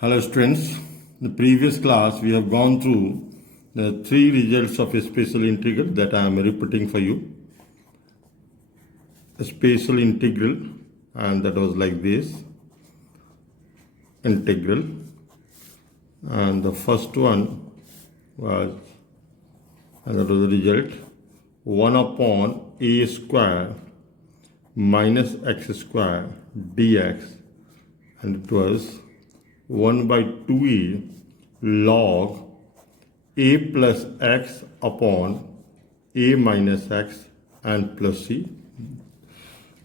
Hello students, in the previous class we have gone through the three results of a special integral that I am repeating for you. A special integral, and that was like this integral, and the first one was, and that was the result 1 upon a square minus x square dx, and it was 1 by 2a log a plus x upon a minus x and plus c.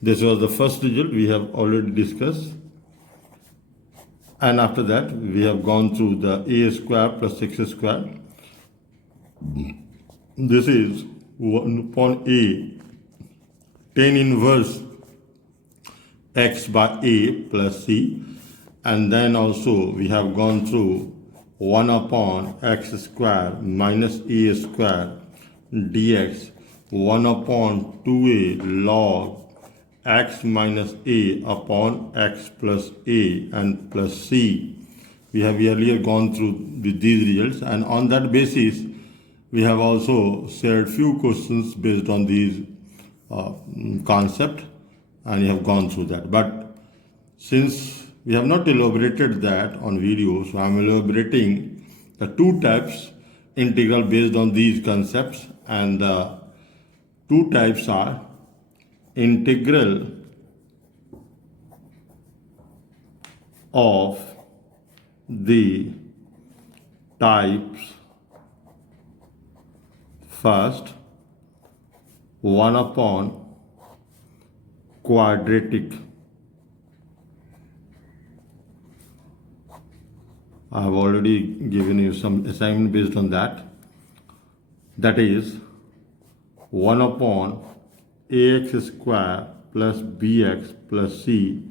This was the first result we have already discussed, and after that we have gone through the a square plus x square. This is 1 upon a tan inverse x by a plus c. And then also we have gone through 1 upon x square minus a square dx, 1 upon 2a log x minus a upon x plus a and plus c. We have earlier gone through with these results, and on that basis we have also shared few questions based on these concept, and you have gone through that. But since we have not elaborated that on video, so I am elaborating the two types integral based on these concepts, and the two types are integral of the types first 1 upon quadratic. I have already given you some assignment based on that. That is 1 upon ax square plus bx plus c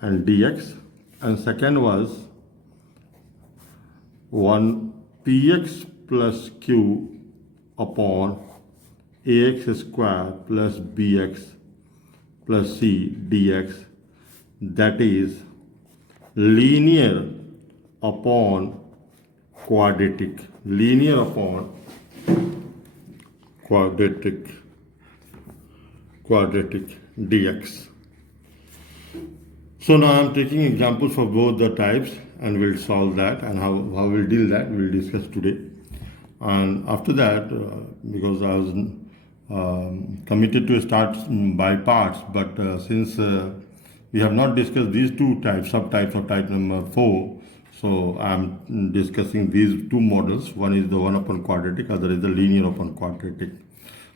and dx. And second was 1 px plus q upon ax square plus bx plus c dx. That is linear upon quadratic, linear upon quadratic dx. So now I am taking examples for both the types, and we'll solve that, and how we'll deal that we'll discuss today. And after that, because I was committed to start by parts, but since we have not discussed these two types, subtypes of type number 4, so I am discussing these two models. One is the 1 upon quadratic, other is the linear upon quadratic.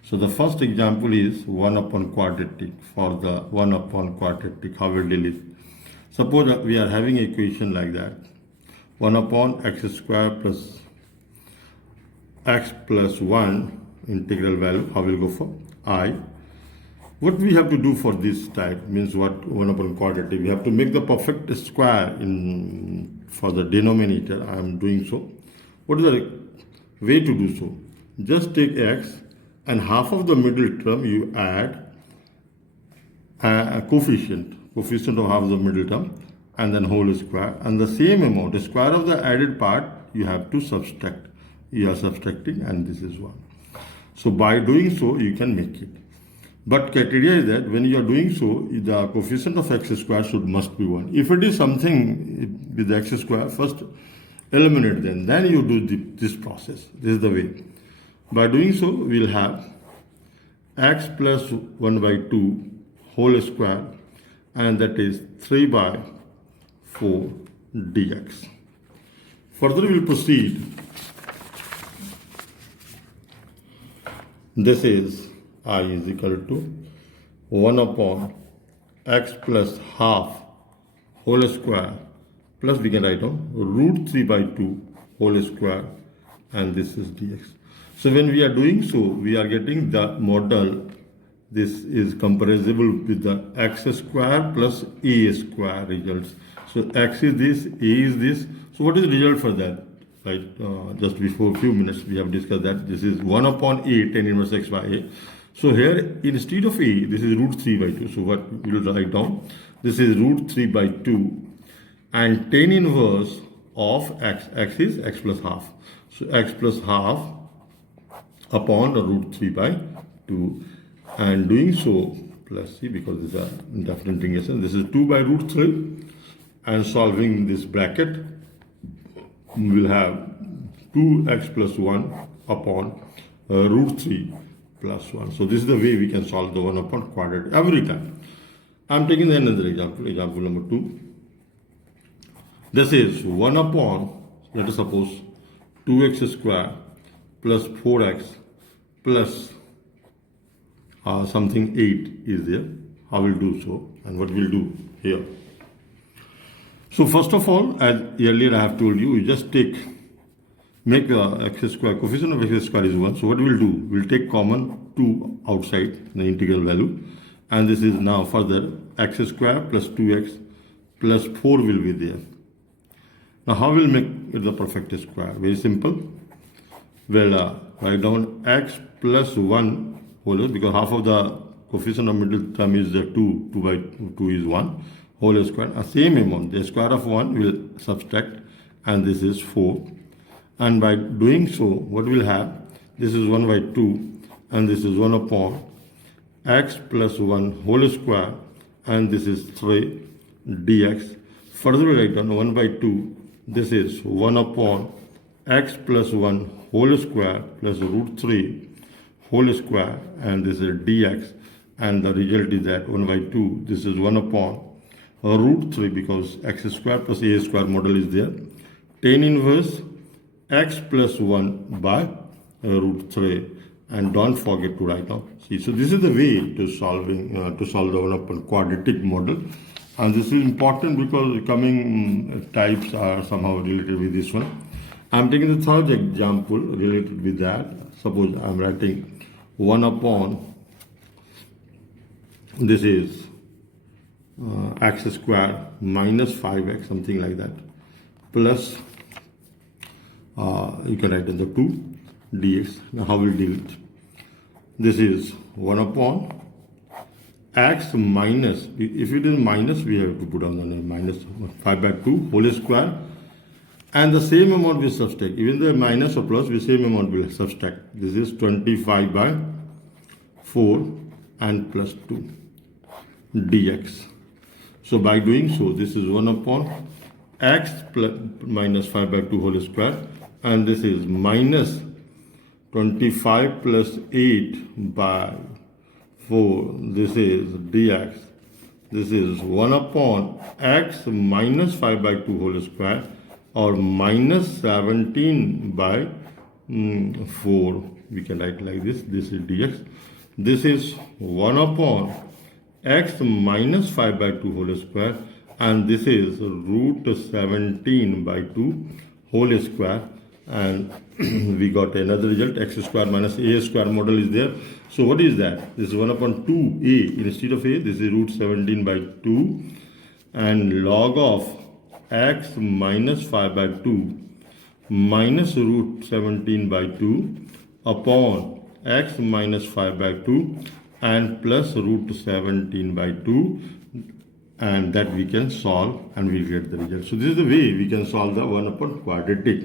So the first example is 1 upon quadratic. For the 1 upon quadratic, how we'll deal it? Suppose we are having an equation like that. 1 upon x square plus x plus 1 integral value, how we'll go for I. What we have to do for this type means what 1 upon quadratic, we have to make the perfect square for the denominator. I am doing so. What is the way to do so? Just take x and half of the middle term you add a coefficient of half the middle term, and then whole square, and the same amount, the square of the added part, you have to subtract. You are subtracting, and this is 1. So by doing so you can make it. But criteria is that when you are doing so, the coefficient of x square must be 1. If it is something with the x square, first eliminate them, then you do this process. This is the way. By doing so, we will have x plus 1 by 2 whole square, and that is 3 by 4 dx. Further we will proceed. This is I is equal to 1 upon x plus half whole square plus, we can write down, root 3 by 2 whole square, and this is dx. So when we are doing so, we are getting the model. This is comparable with the x square plus a square results. So x is this, a is this. So what is the result for that? Right, just before a few minutes we have discussed that this is 1 upon a tan inverse x by a. So here instead of a, this is root 3 by 2. So what we will write down? This is root 3 by 2, and tan inverse of x. X is x plus half. So x plus half upon root 3 by 2. And doing so, plus c, because these are definite integration. This is 2 by root 3. And solving this bracket, we will have 2x plus 1 upon root 3 plus 1. So this is the way we can solve the 1 upon quadratic every time. I am taking another example, example number 2. This is 1 upon, let us suppose, 2x square plus 4x plus something 8 is there. How will do so and what we'll do here. So first of all, as earlier I have told you, you just make x square, coefficient of x square is 1. So what we'll do, we'll take common 2 outside the integral value. And this is now further x square plus 2x plus 4 will be there. Now how will make it the perfect square? Very simple. Well, write down x plus 1 whole, because half of the coefficient of middle term is the 2. 2 by 2 is 1 whole square. A same amount, the square of 1 will subtract, and this is 4. And by doing so, what we'll have, this is 1 by 2, and this is 1 upon x plus 1 whole square, and this is 3 dx. Further we write down 1 by 2, this is 1 upon x plus 1 whole square plus root 3 whole square, and this is dx, and the result is that 1 by 2, this is 1 upon root 3, because x square plus a square model is there, tan inverse x plus 1 by root 3. And don't forget to write down c. So this is the way to solve the 1 upon quadratic model, and this is important because coming types are somehow related with this one. I am taking the third example related with that. Suppose I am writing 1 upon, this is x square minus 5x, something like that, plus you can write in the 2 dx. Now how will we deal it? This is 1 upon x minus, if it is minus, we have to put on the name minus 5 by 2 whole square, and the same amount we subtract. Even the minus or plus, the same amount will subtract. This is 25 by 4 and plus 2 dx. So by doing so, this is 1 upon x plus minus 5 by 2 whole square, and this is minus 25 plus 8 by 4, this is dx. This is 1 upon x minus 5 by 2 whole square, or minus 17 by 4. We can write like this. This is dx. This is 1 upon x minus 5 by 2 whole square, and this is root 17 by 2 whole square, and we got another result, x square minus a square model is there. So what is that? This is 1 upon 2a. Instead of a, this is root 17 by 2, and log of x minus 5 by 2 minus root 17 by 2 upon x minus 5 by 2 and plus root 17 by 2, and that we can solve and we'll get the result. So this is the way we can solve the 1 upon quadratic.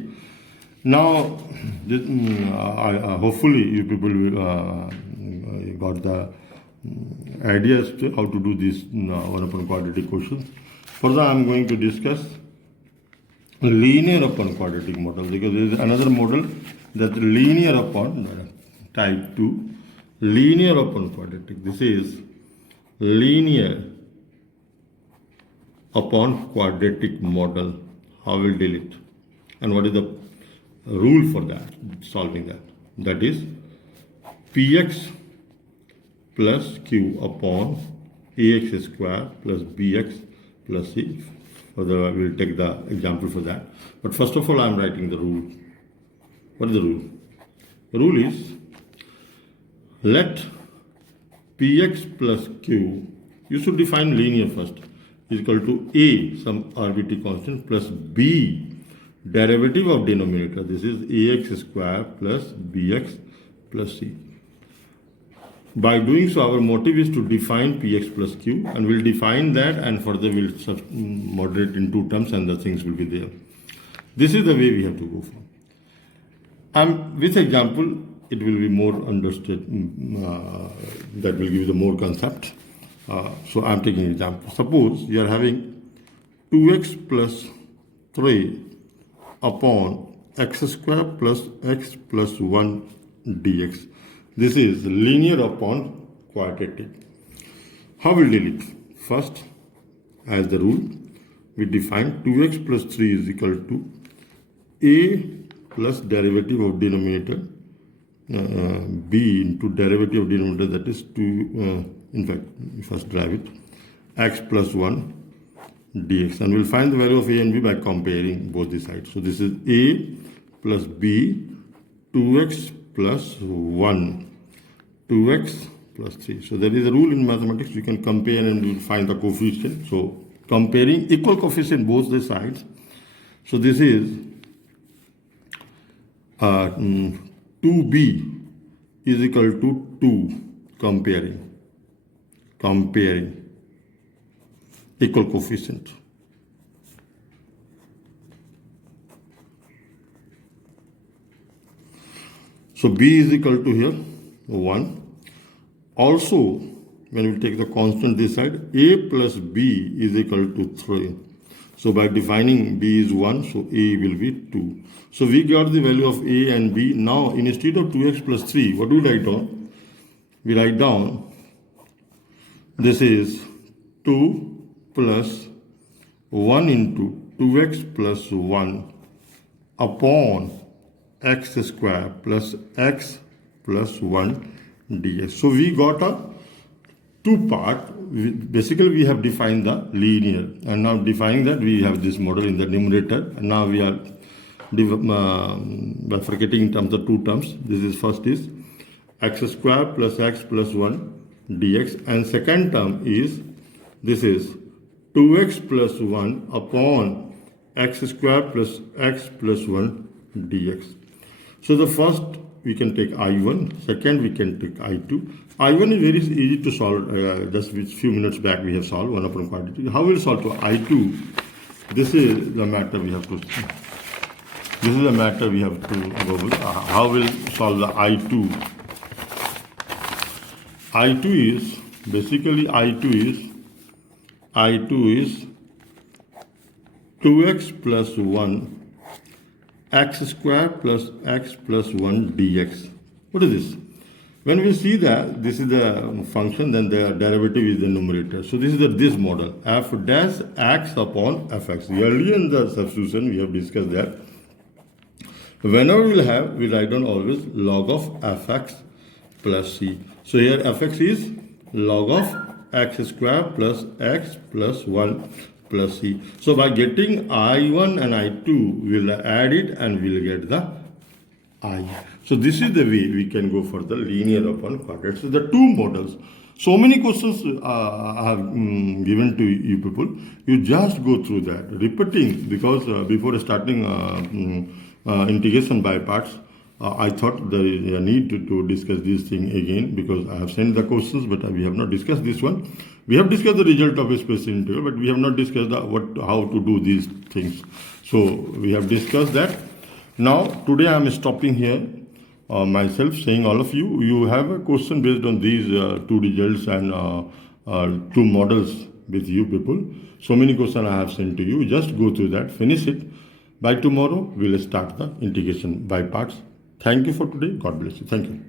Now, this, hopefully you people will got the ideas to how to do this 1 upon quadratic questions. Further, I am going to discuss linear upon quadratic model, because there is another model that linear upon type 2, linear upon quadratic. This is linear upon quadratic model. How will deal it, and what is the rule for that, solving that? That is px plus q upon ax square plus bx plus c. Further, we will take the example for that. But first of all, I am writing the rule. What is the rule? The rule is, let px plus q, you should define linear first, is equal to a, some arbitrary constant, plus b, derivative of denominator. This is ax square plus bx plus c. By doing so, our motive is to define px plus q, and we'll define that, and further we'll moderate in two terms, and the things will be there. This is the way we have to go for. With example, it will be more understood. That will give you the more concept. So I'm taking an example. Suppose you are having 2x plus 3 upon x square plus x plus 1 dx. This is linear upon quadratic. How will we deal it? First, as the rule, we define 2x plus 3 is equal to a plus derivative of denominator b into derivative of denominator, that is 2, in fact, first derive it, x plus 1 dx, and we'll find the value of a and b by comparing both the sides. So this is a plus b, 2x plus 1, 2x plus 3. So there is a rule in mathematics, you can compare and you will find the coefficient. So comparing equal coefficient both the sides. So this is 2b is equal to 2, comparing equal coefficient. So b is equal to here 1. Also, when we take the constant this side, a plus b is equal to 3. So by defining b is 1, so a will be 2. So we got the value of a and b. Now, instead of 2x plus 3, what do we write down? We write down, this is 2 plus 1 into 2x plus 1 upon x square plus x plus 1 dx. So we got a two-part. Basically, we have defined the linear, and now defining that, we have this model in the numerator, and now we are bifurcating in terms of two terms. This is first is x square plus x plus 1 dx, and second term is, this is 2x plus 1 upon x square plus x plus 1 dx. So the first we can take I1, second we can take I2. I1 is very easy to solve, just a few minutes back we have solved 1 upon quantity. How will solve to I2? This is the matter we have to go with. How will solve the I2? I2 is, basically I2 is 2x plus 1 x square plus x plus 1 dx. What is this? When we see that this is the function, then the derivative is the numerator. So this is this model, f dash x upon fx. Earlier in the substitution, we have discussed that. Whenever we write down always log of fx plus c. So here fx is log of x square plus x plus 1 plus c. So by getting I1 and I2, we'll add it and we'll get the I. So this is the way we can go for the linear upon quadratic. So the two models. So many questions I have given to you people. You just go through that, repeating, because before starting integration by parts, I thought there is a need to discuss this thing again, because I have sent the questions, but we have not discussed this one. We have discussed the result of a special integral, but we have not discussed how to do these things. So we have discussed that. Now today I am stopping here myself, saying all of you, you have a question based on these two results and two models with you people. So many questions I have sent to you. Just go through that, finish it. By tomorrow, we will start the integration by parts. Thank you for today. God bless you. Thank you.